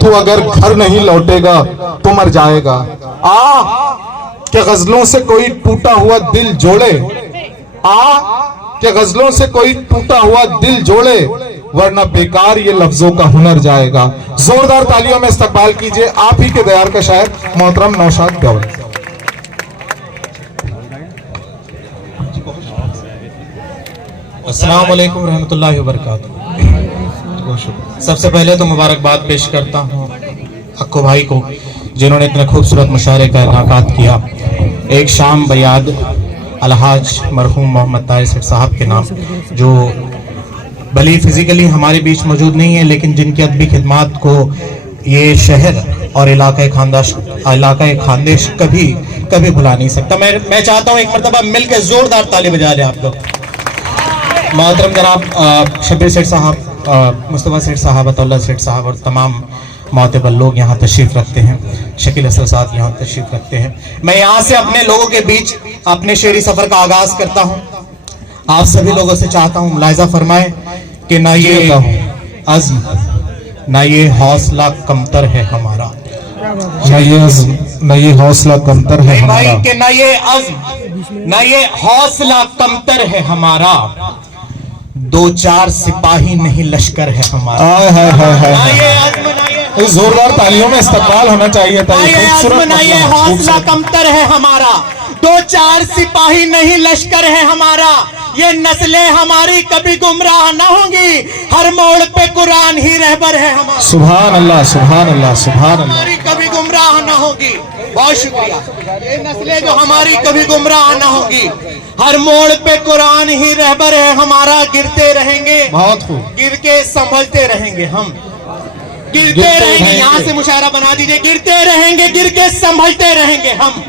तो अगर घर नहीं लौटेगा तो मर जाएगा। के गजलों से कोई टूटा हुआ दिल जोड़े, के गजलों से कोई टूटा हुआ दिल जोड़े, वरना बेकार ये लफ्जों का हुनर जाएगा। जोरदार तालियों में इस्तकबाल कीजिए आप ही के दयार का शायर मोहतरम नौशाद ब्यावल। अस्सलाम वालेकुम रहमतुल्लाहि व बरकातहू। सबसे पहले तो मुबारकबाद पेश करता हूँ अक्को भाई को, जिन्होंने इतने खूबसूरत मुशायरे का इनाकात किया। एक शाम बयाद अलहाज मरहूम मोहम्मद ताहिर सेठ साहब के नाम, जो भले फिजिकली हमारे बीच मौजूद नहीं है, लेकिन जिनकी अदबी खिदमात को ये शहर और इलाका खानदेश कभी कभी भुला नहीं सकता। मैं चाहता हूँ एक मरतबा मिलकर जोरदार ताली बजा लें आप लोग। मोहतरम जनाब शब्बीर सेठ साहब, मुस्तफ़ा सेठ साहब, अतौला सेठ साहब और तमाम मोतबर लोग यहाँ तशरीफ़ रखते हैं। शकील असद साहब यहाँ तशरीफ़ रखते हैं। मैं यहाँ से अपने लोगों के बीच अपने शेरी सफ़र का आगाज़ करता हूँ। आप सभी लोगों से चाहता हूँ मुलाहिज़ा फरमाएं कि ना ये अज़्म, ना ये हौसला कमतर है हमारा, न ये हौसला कमतर है हमारा, कि ना ये अज़्म, ना ये हौसला कमतर है हमारा, दो चार सिपाही नहीं लश्कर है हमारा। जोरदार तालियों में इस्तकबाल होना चाहिए था। ये हौसला कमतर है हमारा, दो चार सिपाही नहीं लश्कर है हमारा, ये नस्लें हमारी कभी गुमराह ना होंगी, हर मोड़ पे कुरान ही रहबर है हमारा। सुभान अल्लाह, सुभान अल्लाह, सुभान अल्लाह। हमारी कभी गुमराह ना होगी, बहुत शुक्रिया। ये नस्लें जो हमारी कभी गुमराह ना होगी, हर मोड़ पे कुरान ही रहबर है हमारा। गिरते रहेंगे, बहुत खूब, गिर के संभलते रहेंगे हम, गिरते रहेंगे। यहाँ से मुशायरा बना दीजिए। गिरते रहेंगे, गिर के संभलते रहेंगे हम,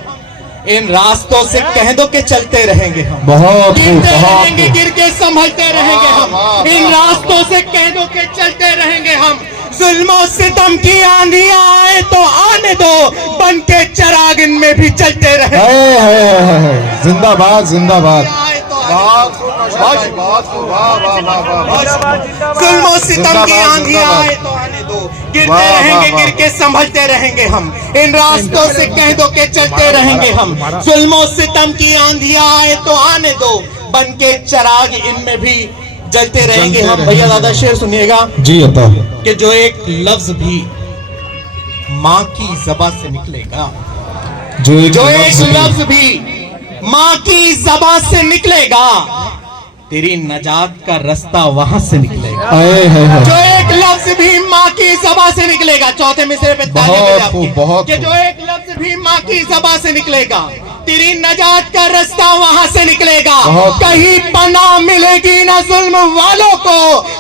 इन रास्तों से कह दो के चलते रहेंगे हम। बहुत गिरते रहेंगे, गिर के संभलते रहेंगे हम, इन रास्तों से कह दो के चलते रहेंगे हम। जुल्म और सितम की आंधियां आए तो आने दो, बन के चिराग इनमें भी चलते रहेंगे। जिंदाबाद, जिंदाबाद। जुल्म और सितम की आंधियां आए तो आने दो, गिरते रहेंगे, गिर के संभलते रहेंगे हम, इन रास्तों से कह दो के चलते रहेंगे हम। जुल्म और सितम की आंधियां आए तो आने दो, बन के चिराग इनमें भी जलते रहेंगे हम। भैया दादा शेर सुनिएगा जी। अता कि जो एक लफ्ज भी माँ की ज़बान से निकलेगा, जो एक लफ्ज भी माँ की ज़बान से निकलेगा, तेरी नजात का रास्ता वहां से निकलेगा। जो एक लफ्ज भी माँ की ज़बान से निकलेगा, चौथे मिसरे पे बहुत कि जो एक लफ्ज भी माँ की ज़बान से निकलेगा, तेरी नजात का रास्ता वहां से निकलेगा। कहीं पनाह मिलेगी ना जुल्म वालों को,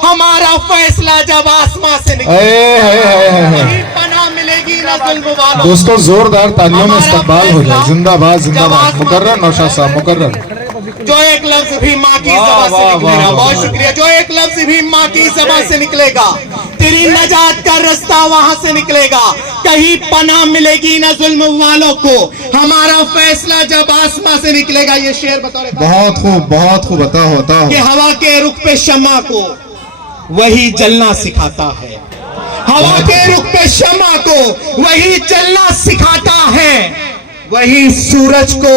हमारा फैसला जब आसमां से निकलेगा। कहीं पनाह मिलेगी ना जुल्म वालों। दोस्तों जोरदार तालियों में इस्तकबाल हो जाए। जिंदाबाद, जिंदाबाद। मुकर्रर नौशाद साहब, मुकर्रर। जो एक लफ्ज भी माँ की ज़बान से निकलेगा, बहुत शुक्रिया। जो एक लफ्ज भी माँ की ज़बान से निकलेगा, तेरी नजात का रास्ता वहां से निकलेगा। कहीं पनाह मिलेगी ना जुल्म वालों को, हमारा फैसला जब आसमां से निकलेगा। ये शेर बताओ। बहुत खूब, बहुत खूब। बताओ, बताओ। कि हवा के रुख पे शम्मा को वही जलना सिखाता है, हवा के रुख पे शम्मा को वही जलना सिखाता है, वही सूरज को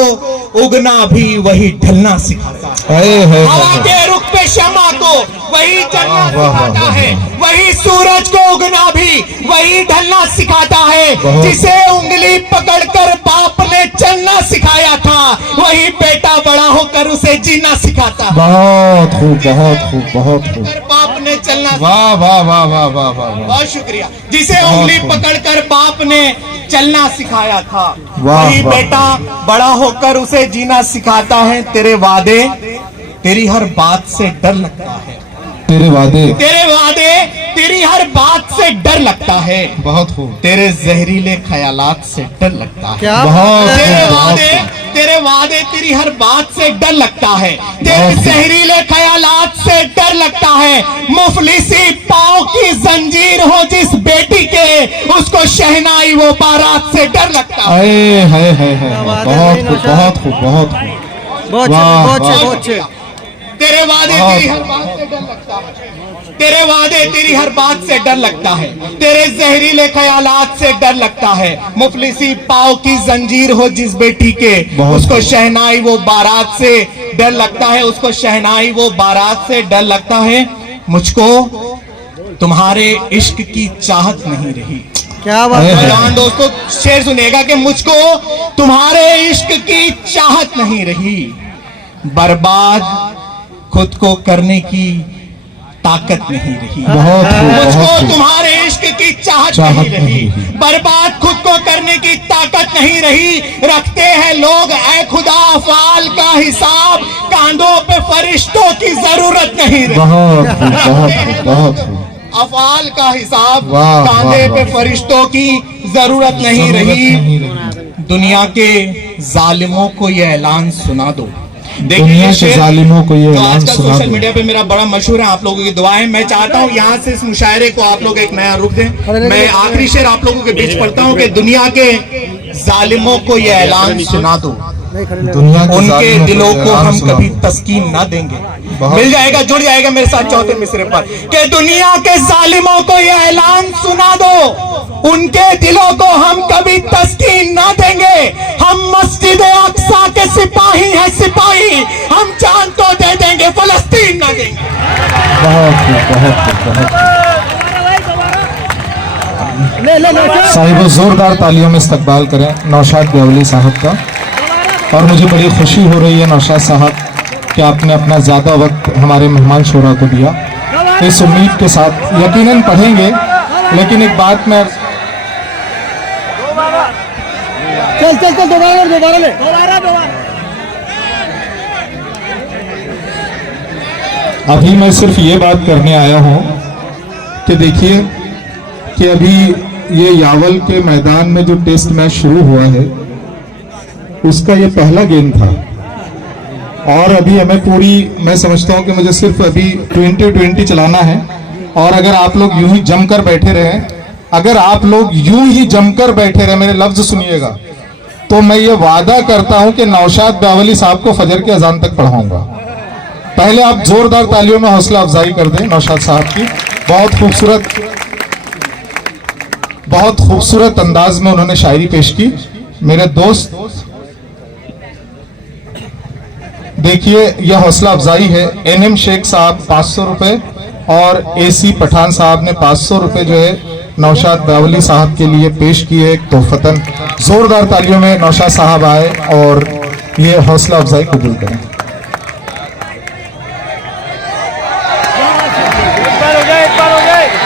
उगना भी वही ढलना सिखाता है। हवा के रुख पे शम्मा को वही जलना सिखाता है, वही सूरज को उगना भी वही ढलना सिखाता है। जिसे उंगली पकड़कर बाप ने चलना सिखाया था, वही बेटा बड़ा होकर उसे जीना सिखाता है। बहुत खूब, बहुत खूब, बहुत खूब। बाप ने चलना, वाह वाह वाह वाह वाह वाह। बहुत शुक्रिया। जिसे उंगली पकड़कर बाप ने चलना सिखाया था, वही बेटा बड़ा होकर उसे जीना सिखाता है। तेरे वादे, तेरी हर बात से डर लगता है, तेरे वादे, तेरी हर बात से डर लगता है। बहुत खूब। तेरे जहरीले ख्यालात से डर लगता है। तेरे वादे तेरी हर बात से डर लगता है, तेरे जहरीले ख्यालात से डर लगता है। मुफलिसी पाँव की जंजीर हो जिस बेटी के, उसको शहनाई वो बारात से डर लगता है। बहुत खूब, बहुत खूब, बहुत खूब। तेरे वादे तेरी हर बात से डर लगता है। तेरे वादे, तेरी हर बात से डर लगता है, तेरे जहरीले ख्यालात से डर लगता है। मुफलिसी पाव की जंजीर हो जिस बेटी के, उसको शहनाई वो बारात से डर लगता है, उसको शहनाई वो बारात से डर लगता है। मुझको तुम्हारे इश्क की चाहत नहीं रही। क्या बात है जवान दोस्तों, शेर सुनिएगा कि मुझको तुम्हारे इश्क की चाहत नहीं रही, बर्बाद खुद को करने की ताकत नहीं रही। मुझको तुम्हारे इश्क की चाहत नहीं रही, बर्बाद खुद को करने की ताकत नहीं रही। रखते हैं लोग ऐ खुदा अफ़ाल का हिसाब, कांधों पे फरिश्तों की जरूरत नहीं रही। अफ़ाल का हिसाब, कांधे पे फरिश्तों की जरूरत नहीं रही। दुनिया के जालिमों को ये ऐलान सुना दो। दुनिया के जालिमों को ये ऐलान आजकल सुना सोशल दो। मीडिया पे मेरा बड़ा मशहूर है, आप लोगों की दुआएं। मैं चाहता हूं यहाँ से इस मुशायरे को आप लोग एक नया रुख दें। मैं आखिरी शेर आप लोगों के बीच पढ़ता हूं कि दुनिया के जालिमों को ये ऐलान सुना दो, दुनिया के उनके जालिमों दिलों को ऐलान हम सुना कभी दो। तस्कीन ना देंगे। मिल जाएगा, जुड़ जाएगा मेरे साथ चौथे मिसरे पर कि दुनिया के जालिमों को ये ऐलान सुना दो, उनके दिलों को हम कभी तस्कीन ना देंगे। हम मस्जिद अक्सा के सिपाही हैं, सिपाही, हम जान तो दे देंगे, फलस्तीन ना देंगे। साहिब जोरदार तालियों में इस्तकबाल करें नौशाद ब्यावली साहब का। और मुझे बड़ी खुशी हो रही है नौशाद साहब कि आपने अपना ज़्यादा वक्त हमारे मेहमान शोरा को दिया। इस उम्मीद के साथ यकीनन पढ़ेंगे, लेकिन एक बात मैं चल दोबारा ले। अभी मैं सिर्फ ये बात करने आया हूँ कि देखिए कि अभी ये यावल के मैदान में जो टेस्ट मैच शुरू हुआ है उसका ये पहला गेम था, और अभी हमें मैं समझता हूँ कि मुझे सिर्फ अभी 20-20 चलाना है। और अगर आप लोग यूं ही जमकर बैठे रहे, अगर आप लोग यूं ही जमकर बैठे रहे, मेरे लफ्ज सुनिएगा, तो मैं ये वादा करता हूं कि नौशाद ब्यावली साहब को फजर की अजान तक पढ़ाऊंगा। पहले आप जोरदार तालियों में हौसला अफजाई कर दें नौशाद साहब की। बहुत खूबसूरत अंदाज में उन्होंने शायरी पेश की। मेरे दोस्त देखिए, यह हौसला अफजाई है। एनएम शेख साहब 500 रुपए और एसी पठान साहब ने 500 रुपए जो है नौशाद ब्यावली साहब के लिए पेश किए एक तोहफतन। जोरदार तालियों में नौशाद साहब आए और ये हौसला अफजाई कबूल करें।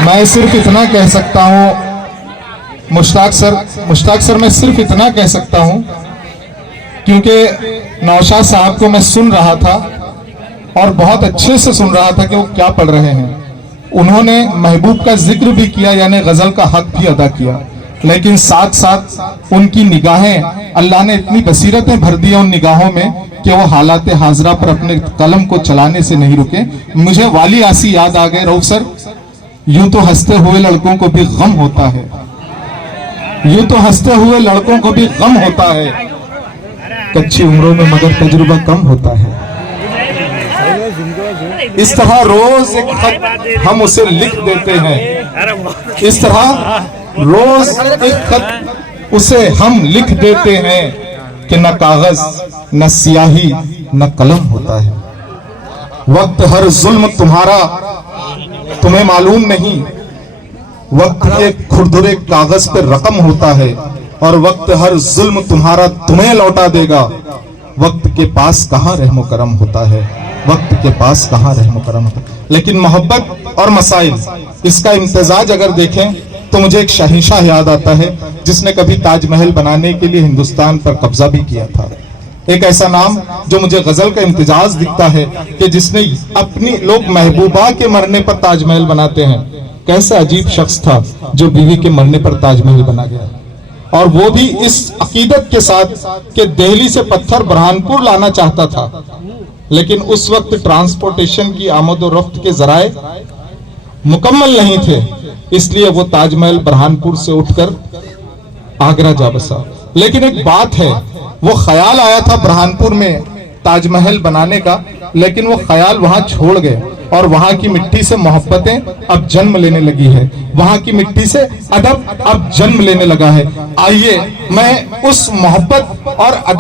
मैं सिर्फ इतना कह सकता हूँ मुश्ताक सर, मैं सिर्फ इतना कह सकता हूँ क्योंकि नौशाद साहब को मैं सुन रहा था और बहुत अच्छे से सुन रहा था कि वो क्या पढ़ रहे हैं। उन्होंने महबूब का जिक्र भी किया, यानी गजल का हक भी अदा किया, लेकिन साथ साथ उनकी निगाहें, अल्लाह ने इतनी बसीरतें भर दी उन निगाहों में कि वो हालात हाजरा पर अपने कलम को चलाने से नहीं रुके। मुझे वाली आसी याद आ गए। रऊफ सर, यूं तो हंसते हुए लड़कों को भी गम होता है, यूं तो हंसते हुए लड़कों को भी गम होता है, कच्ची उम्रों में मगर तजुर्बा कम होता है। इस तरह रोज एक खत हम उसे लिख देते हैं, इस तरह रोज एक खत उसे हम लिख देते हैं कि न कागज न स्याही न कलम होता है। वक्त हर जुल्म तुम्हारा तुम्हें मालूम नहीं, वक्त एक खुरदुरे कागज पर रकम होता है, और वक्त हर जुल्म तुम्हारा तुम्हें लौटा देगा। वक्त के पास कहाँ रहमो करम होता है, वक्त के पास कहाँ रहमो करम होता है। लेकिन मोहब्बत और मसाइल, इसका इम्तिजाज अगर देखें तो मुझे एक शहंशाह याद आता है जिसने कभी ताजमहल बनाने के लिए हिंदुस्तान पर कब्जा भी किया था। एक ऐसा नाम जो मुझे गजल का इम्तिजाज दिखता है कि जिसने अपनी, लोग महबूबा के मरने पर ताजमहल बनाते हैं, कैसा अजीब शख्स था जो बीवी के मरने पर ताजमहल बना गया, और वो भी इस अकीदत के साथ कि दिल्ली से पत्थर बुरहानपुर लाना चाहता था, लेकिन उस वक्त ट्रांसपोर्टेशन की आमदोरफ्त के जराए मुकम्मल नहीं थे, इसलिए वो ताजमहल बुरहानपुर से उठकर आगरा जा बसा। लेकिन एक बात है, वो ख्याल आया था बुरहानपुर में ताजमहल बनाने का, लेकिन वो ख्याल वहां छोड़ गए और वहां की मिट्टी से मोहब्बतें अब जन्म लेने लगी है, वहां की मिट्टी से अदब अब जन्म लेने लगा है। आइए मैं उस मोहब्बत और अदब